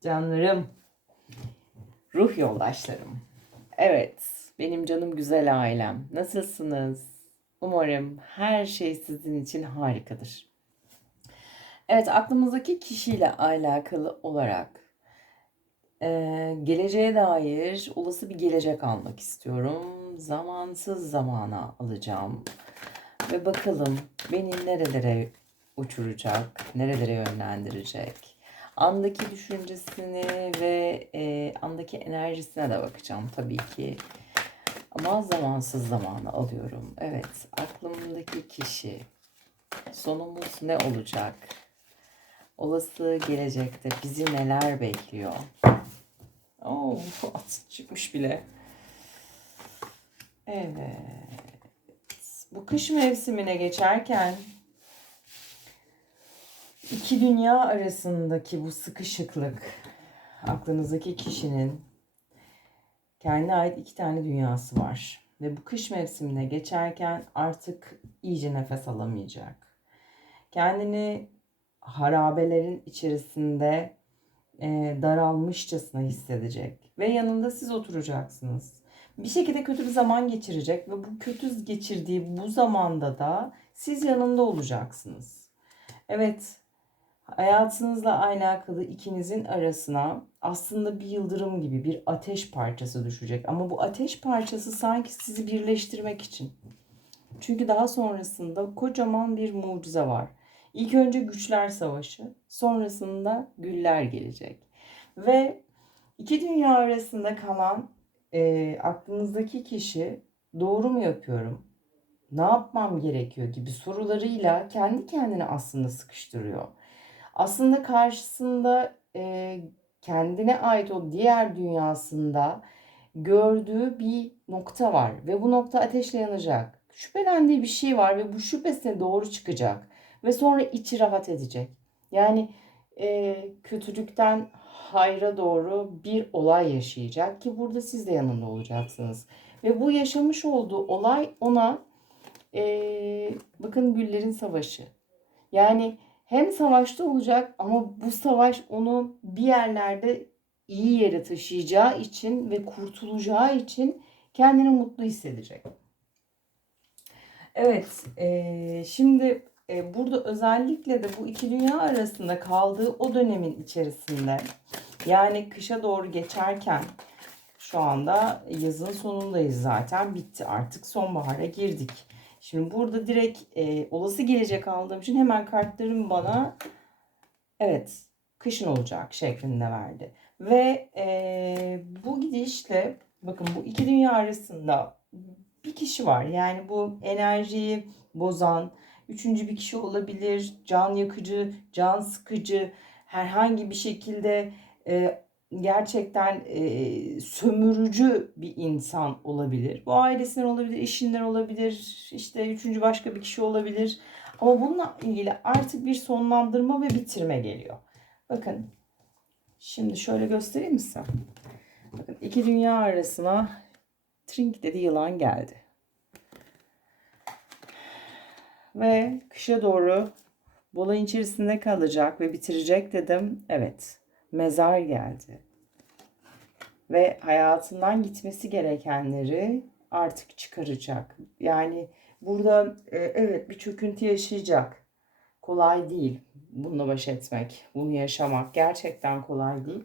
Canlarım, ruh yoldaşlarım. Evet, benim canım güzel ailem. Nasılsınız? Umarım her şey sizin için harikadır. Evet, aklımızdaki kişiyle alakalı olarak eee, geleceğe dair olası bir gelecek almak istiyorum. Zamansız zamana alacağım. Ve bakalım beni nerelere uçuracak, nerelere yönlendirecek. Andaki düşüncesini ve e, andaki enerjisine de bakacağım tabii ki. Ama zamansız zamanı alıyorum. Evet, aklımdaki kişi. Sonumuz ne olacak? Olası gelecekte bizi neler bekliyor? Oo, at çıkmış bile. Evet. Bu kış mevsimine geçerken iki dünya arasındaki bu sıkışıklık aklınızdaki kişinin kendine ait iki tane dünyası var. Ve bu kış mevsimine geçerken artık iyice nefes alamayacak. Kendini harabelerin içerisinde e, daralmışçasına hissedecek. Ve yanında siz oturacaksınız. Bir şekilde kötü bir zaman geçirecek ve bu kötü geçirdiği bu zamanda da siz yanında olacaksınız. Evet, hayatınızla alakalı ikinizin arasına aslında bir yıldırım gibi bir ateş parçası düşecek. Ama bu ateş parçası sanki sizi birleştirmek için. Çünkü daha sonrasında kocaman bir mucize var. İlk önce güçler savaşı, sonrasında güller gelecek. Ve iki dünya arasında kalan e, aklınızdaki kişi doğru mu yapıyorum? Ne yapmam gerekiyor gibi sorularıyla kendi kendine aslında sıkıştırıyor. Aslında karşısında e, kendine ait o diğer dünyasında gördüğü bir nokta var ve bu nokta ateşle yanacak. Şüphelendiği bir şey var ve bu şüphesine doğru çıkacak ve sonra içi rahat edecek. Yani e, kötülükten hayra doğru bir olay yaşayacak ki burada siz de yanında olacaksınız. Ve bu yaşamış olduğu olay ona e, bakın güllerin savaşı. Yani hem savaşta olacak ama bu savaş onu bir yerlerde iyi yere taşıyacağı için ve kurtulacağı için kendini mutlu hissedecek. Evet, e, şimdi e, burada özellikle de bu iki dünya arasında kaldığı o dönemin içerisinde yani kışa doğru geçerken şu anda yazın sonundayız zaten bitti artık sonbahara girdik. Şimdi burada direkt e, olası gelecek aldığım için hemen kartlarım bana evet kışın olacak şeklinde verdi. Ve e, bu gidişle bakın bu iki dünya arasında bir kişi var. Yani bu enerjiyi bozan üçüncü bir kişi olabilir. Can yakıcı, can sıkıcı herhangi bir şekilde e, gerçekten e, sömürücü bir insan olabilir. Bu ailesinden olabilir, eşinden olabilir, işte üçüncü başka bir kişi olabilir. Ama bununla ilgili artık bir sonlandırma ve bitirme geliyor. Bakın şimdi şöyle göstereyim size? Bakın iki dünya arasına trink dedi yılan geldi. Ve kışa doğru bu olayın içerisinde kalacak ve bitirecek dedim. Evet mezar geldi. Ve hayatından gitmesi gerekenleri artık çıkaracak. Yani burada e, evet bir çöküntü yaşayacak. Kolay değil bununla baş etmek, bunu yaşamak gerçekten kolay değil.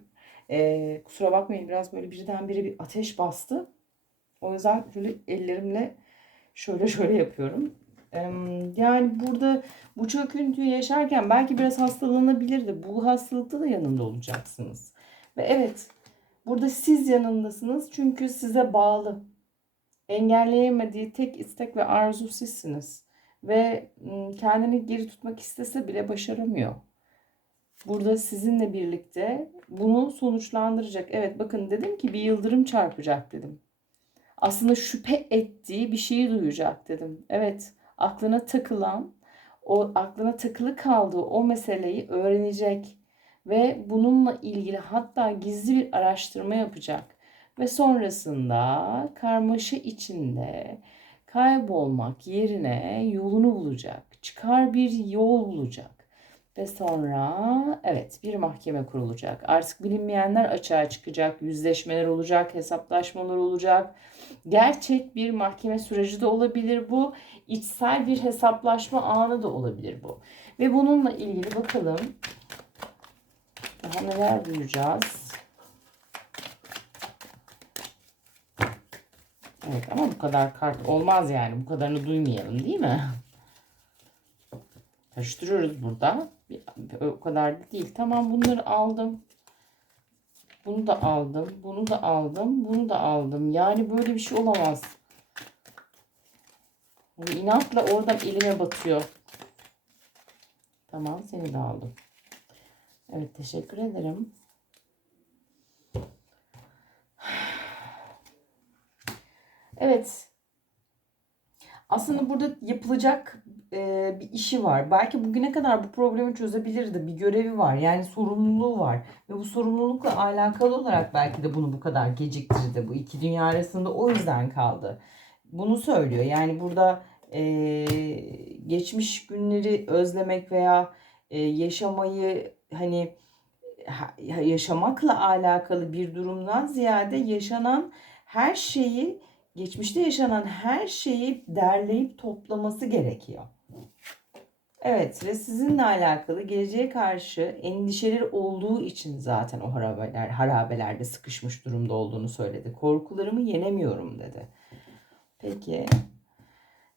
E, kusura bakmayın biraz böyle birdenbire bir ateş bastı. O yüzden şöyle ellerimle şöyle şöyle yapıyorum. Yani burada bu çöküntüyü yaşarken belki biraz hastalanabilirdi. Bu hastalıkta da yanında olacaksınız. Ve evet burada siz yanındasınız çünkü size bağlı. Engelleyemediği tek istek ve arzu sizsiniz. Ve kendini geri tutmak istese bile başaramıyor. Burada sizinle birlikte bunu sonuçlandıracak. Evet bakın dedim ki bir yıldırım çarpacak dedim. Aslında şüphe ettiği bir şeyi duyacak dedim. Evet aklına takılan o aklına takılı kaldığı o meseleyi öğrenecek ve bununla ilgili hatta gizli bir araştırma yapacak ve sonrasında karmaşa içinde kaybolmak yerine yolunu bulacak. Çıkar bir yol bulacak. Ve sonra evet bir mahkeme kurulacak. Artık bilinmeyenler açığa çıkacak, yüzleşmeler olacak, hesaplaşmalar olacak. Gerçek bir mahkeme süreci de olabilir bu. İçsel bir hesaplaşma anı da olabilir bu. Ve bununla ilgili bakalım daha neler duyacağız. Evet ama bu kadar kart olmaz yani. Bu kadarını duymayalım değil mi? Karıştırıyoruz burada. O kadar da değil. Tamam bunları aldım. Bunu da aldım. Bunu da aldım. Bunu da aldım. Yani böyle bir şey olamaz. Bu inatla oradan elime batıyor. Tamam seni de aldım. Evet teşekkür ederim. Evet. Aslında burada yapılacak e, bir işi var. Belki bugüne kadar bu problemi çözebilirdi. Bir görevi var. Yani sorumluluğu var. Ve bu sorumlulukla alakalı olarak belki de bunu bu kadar geciktirdi. Bu iki dünya arasında o yüzden kaldı. Bunu söylüyor. Yani burada e, geçmiş günleri özlemek veya e, yaşamayı hani yaşamakla alakalı bir durumdan ziyade yaşanan her şeyi geçmişte yaşanan her şeyi derleyip toplaması gerekiyor. Evet ve sizinle alakalı geleceğe karşı endişeleri olduğu için zaten o harabeler, harabelerde sıkışmış durumda olduğunu söyledi. Korkularımı yenemiyorum dedi. Peki.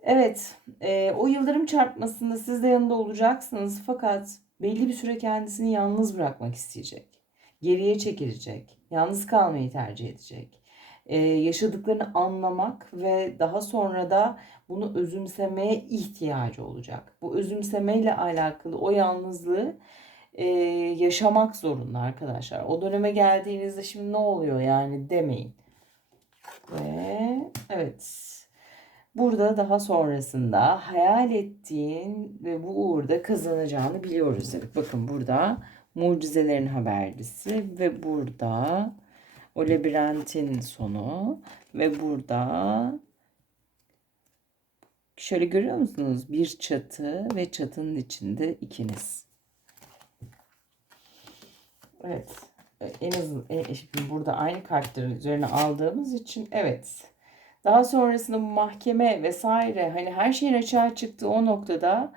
Evet, e, o yıldırım çarpmasında siz de yanında olacaksınız fakat belli bir süre kendisini yalnız bırakmak isteyecek. Geriye çekilecek. Yalnız kalmayı tercih edecek. Ee, yaşadıklarını anlamak ve daha sonra da bunu özümsemeye ihtiyacı olacak. Bu özümsemeyle alakalı o yalnızlığı e, yaşamak zorunda arkadaşlar. O döneme geldiğinizde şimdi ne oluyor yani demeyin. Ve evet Burada daha sonrasında hayal ettiğin ve bu uğurda kazanacağını biliyoruz. Evet, bakın burada mucizelerin habercisi ve burada o labirentin sonu ve burada şöyle görüyor musunuz? Bir çatı ve çatının içinde ikiniz. Evet. En azından burada aynı kartların üzerine aldığımız için evet daha sonrasında bu mahkeme vesaire hani her şeyin açığa çıktığı o noktada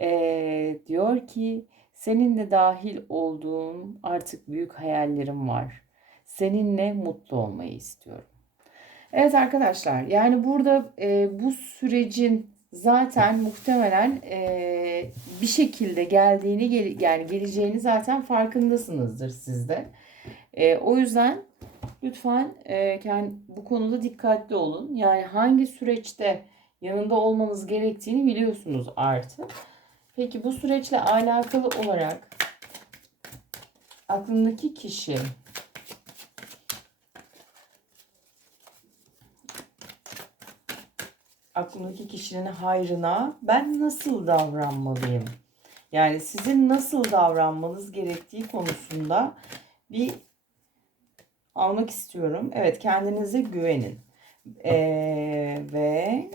e, diyor ki seninle dahil olduğum artık büyük hayallerim var. Seninle mutlu olmayı istiyorum. Evet arkadaşlar yani burada e, bu sürecin zaten muhtemelen e, bir şekilde geldiğini gel yani geleceğini zaten farkındasınızdır sizde. E, o yüzden Lütfen e, kendi, bu konuda dikkatli olun. Yani hangi süreçte yanında olmanız gerektiğini biliyorsunuz artık. Peki bu süreçle alakalı olarak aklındaki kişi aklındaki kişinin hayrına ben nasıl davranmalıyım? Yani sizin nasıl davranmanız gerektiği konusunda bir almak istiyorum. Evet kendinize güvenin. Ee, ve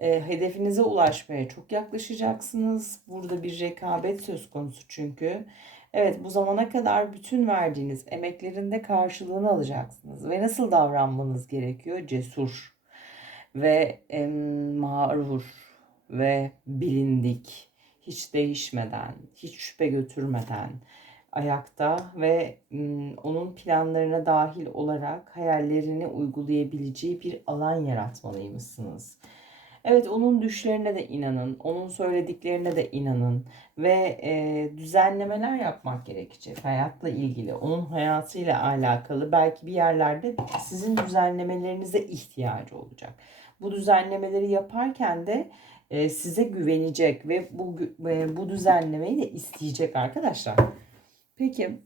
e, hedefinize ulaşmaya çok yaklaşacaksınız. Burada bir rekabet söz konusu çünkü. Evet bu zamana kadar bütün verdiğiniz emeklerin de karşılığını alacaksınız. Ve nasıl davranmanız gerekiyor? Cesur ve e, mağrur ve bilindik, hiç değişmeden, hiç şüphe götürmeden, ayakta ve onun planlarına dahil olarak hayallerini uygulayabileceği bir alan yaratmalıymışsınız. Evet onun düşlerine de inanın, onun söylediklerine de inanın ve e, düzenlemeler yapmak gerekecek hayatla ilgili, onun hayatıyla alakalı belki bir yerlerde sizin düzenlemelerinize ihtiyacı olacak. Bu düzenlemeleri yaparken de e, size güvenecek ve bu e, bu düzenlemeyi de isteyecek arkadaşlar. Peki.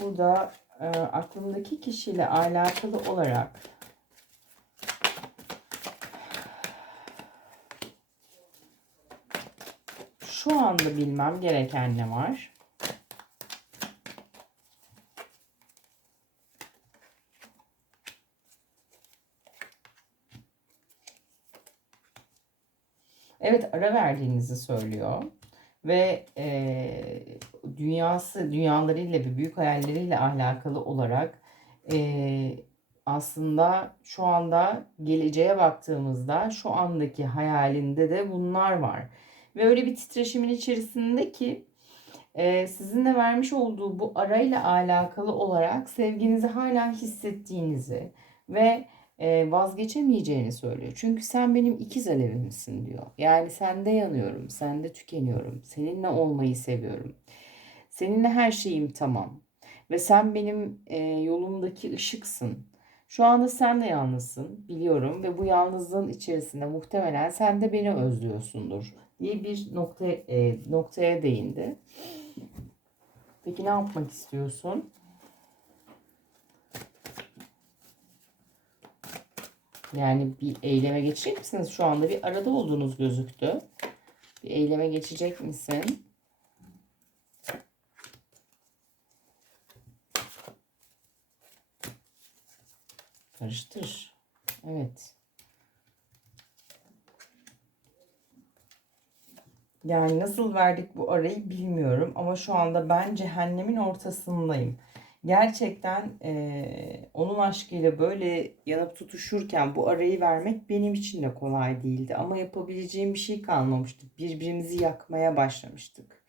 Burada e, aklımdaki kişiyle alakalı olarak şu anda bilmem gereken ne var? ara verdiğinizi söylüyor. Ve e, dünyası, dünyalarıyla ve büyük hayalleriyle alakalı olarak e, aslında şu anda geleceğe baktığımızda şu andaki hayalinde de bunlar var. Ve öyle bir titreşimin içerisinde ki e, sizinle vermiş olduğu bu arayla alakalı olarak sevginizi hala hissettiğinizi ve vazgeçemeyeceğini söylüyor. Çünkü sen benim ikiz alevimsin diyor. Yani sende yanıyorum, sende tükeniyorum, seninle olmayı seviyorum. Seninle her şeyim tamam. Ve sen benim e, yolumdaki ışıksın. Şu anda sen de yalnızsın biliyorum ve bu yalnızlığın içerisinde muhtemelen sen de beni özlüyorsundur diye bir nokta, e, noktaya değindi. Peki ne yapmak istiyorsun? Yani bir eyleme geçecek misiniz? Şu anda bir arada olduğunuz gözüktü. Bir eyleme geçecek misin? Karıştır. Evet. Yani nasıl verdik bu arayı bilmiyorum ama şu anda ben cehennemin ortasındayım. Gerçekten eee, onun aşkıyla böyle yanıp tutuşurken bu arayı vermek benim için de kolay değildi. Ama yapabileceğim bir şey kalmamıştı. Birbirimizi yakmaya başlamıştık.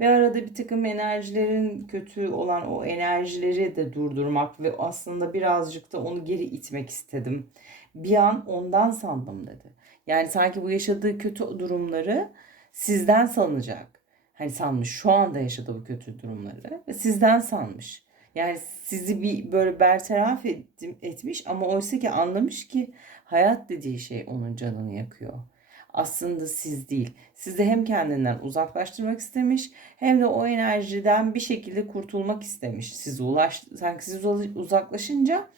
Ve arada bir takım enerjilerin kötü olan o enerjileri de durdurmak ve aslında birazcık da onu geri itmek istedim. Bir an ondan sandım dedi. Yani sanki bu yaşadığı kötü durumları sizden sanacak. Hani sanmış şu anda yaşadığı bu kötü durumları ve sizden sanmış. Yani sizi bir böyle bertaraf ettim, etmiş ama oysa ki anlamış ki hayat dediği şey onun canını yakıyor. Aslında siz değil. Sizi hem kendinden uzaklaştırmak istemiş hem de o enerjiden bir şekilde kurtulmak istemiş. Sizi ulaş, sanki siz uzaklaşınca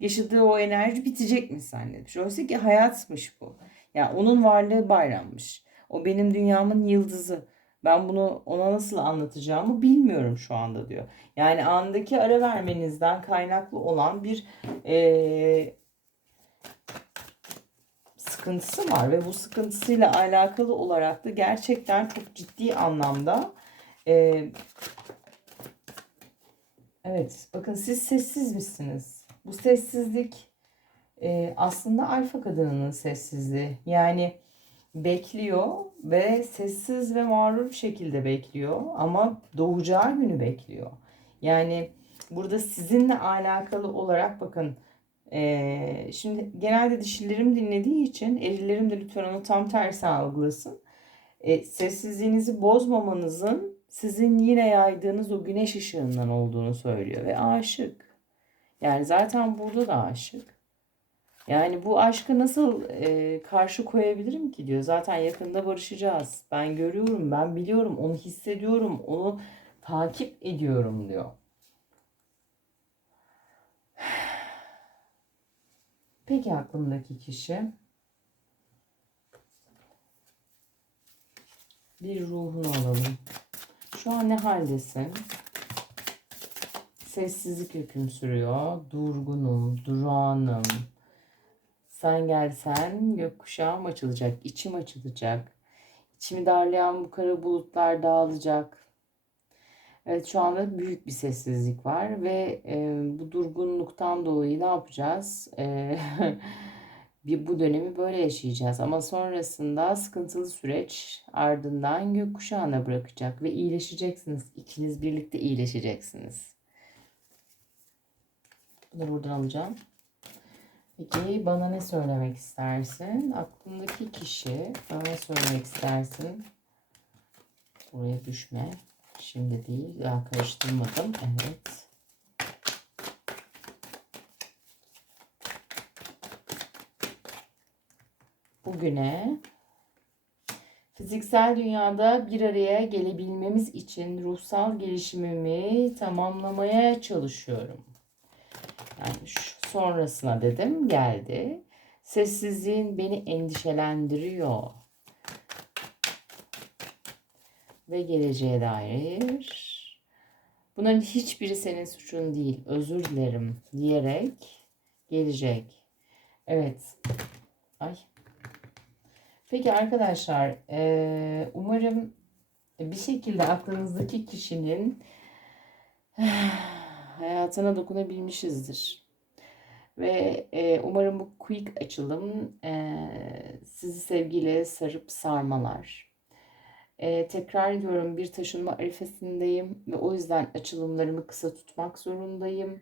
yaşadığı o enerji bitecekmiş zannetmiş. Oysa ki hayatmış bu. Yani onun varlığı bayrammış. O benim dünyamın yıldızı. Ben bunu ona nasıl anlatacağımı bilmiyorum şu anda diyor. Yani andaki ara vermenizden kaynaklı olan bir e, sıkıntısı var ve bu sıkıntısıyla alakalı olarak da gerçekten çok ciddi anlamda e, evet bakın siz sessiz misiniz? Bu sessizlik e, aslında alfa kadınının sessizliği. Yani bekliyor ve sessiz ve mağrur bir şekilde bekliyor ama doğacağı günü bekliyor. Yani burada sizinle alakalı olarak bakın ee, şimdi genelde dişilerim dinlediği için erilerim de lütfen onu tam tersi algılasın. E, sessizliğinizi bozmamanızın sizin yine yaydığınız o güneş ışığından olduğunu söylüyor ve aşık. Yani zaten burada da aşık. Yani bu aşkı nasıl e, karşı koyabilirim ki diyor. Zaten yakında barışacağız. Ben görüyorum, ben biliyorum, onu hissediyorum, onu takip ediyorum diyor. Peki aklımdaki kişi bir ruhunu alalım. Şu an ne haldesin? Sessizlik hüküm sürüyor. Durgunum, durağanım sen gelsen gökkuşağım açılacak, içim açılacak. İçimi darlayan bu kara bulutlar dağılacak. Evet şu anda büyük bir sessizlik var ve e, bu durgunluktan dolayı ne yapacağız? E, bir bu dönemi böyle yaşayacağız ama sonrasında sıkıntılı süreç ardından gökkuşağına bırakacak ve iyileşeceksiniz. İkiniz birlikte iyileşeceksiniz. Bunu buradan alacağım. Peki bana ne söylemek istersin? Aklındaki kişi bana ne söylemek istersin? Buraya düşme. Şimdi değil. Daha karıştırmadım. Evet. Bugüne fiziksel dünyada bir araya gelebilmemiz için ruhsal gelişimimi tamamlamaya çalışıyorum. Sonrasına dedim geldi. Sessizliğin beni endişelendiriyor. Ve geleceğe dair bunların hiçbiri senin suçun değil. Özür dilerim diyerek gelecek. Evet. Ay. Peki arkadaşlar, umarım bir şekilde aklınızdaki kişinin hayatına dokunabilmişizdir. Ve e, umarım bu quick açılım e, sizi sevgiyle sarıp sarmalar. E, tekrar ediyorum bir taşınma arifesindeyim ve o yüzden açılımlarımı kısa tutmak zorundayım.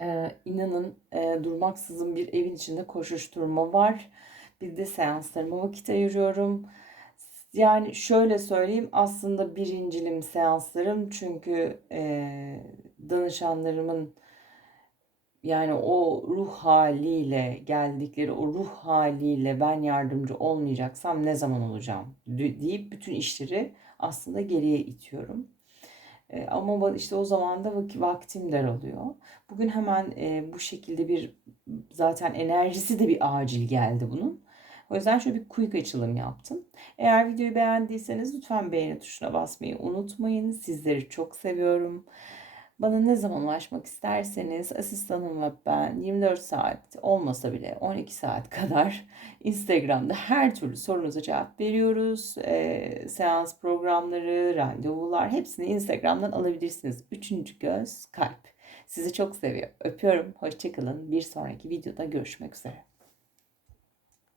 E, inanın e, durmaksızın bir evin içinde koşuşturma var. Bir de seanslarıma vakit ayırıyorum. Yani şöyle söyleyeyim aslında birincilim seanslarım çünkü e, danışanlarımın yani o ruh haliyle geldikleri o ruh haliyle ben yardımcı olmayacaksam ne zaman olacağım deyip bütün işleri aslında geriye itiyorum. Ama işte o zaman da vaktim daralıyor. Bugün hemen bu şekilde bir zaten enerjisi de bir acil geldi bunun. O yüzden şöyle bir quick açılım yaptım. Eğer videoyu beğendiyseniz lütfen beğeni tuşuna basmayı unutmayın. Sizleri çok seviyorum. Bana ne zaman ulaşmak isterseniz asistanım ve ben 24 saat olmasa bile 12 saat kadar Instagram'da her türlü sorunuza cevap veriyoruz. E, seans programları, randevular hepsini Instagram'dan alabilirsiniz. Üçüncü göz kalp. Sizi çok seviyorum. Öpüyorum. Hoşçakalın. Bir sonraki videoda görüşmek üzere.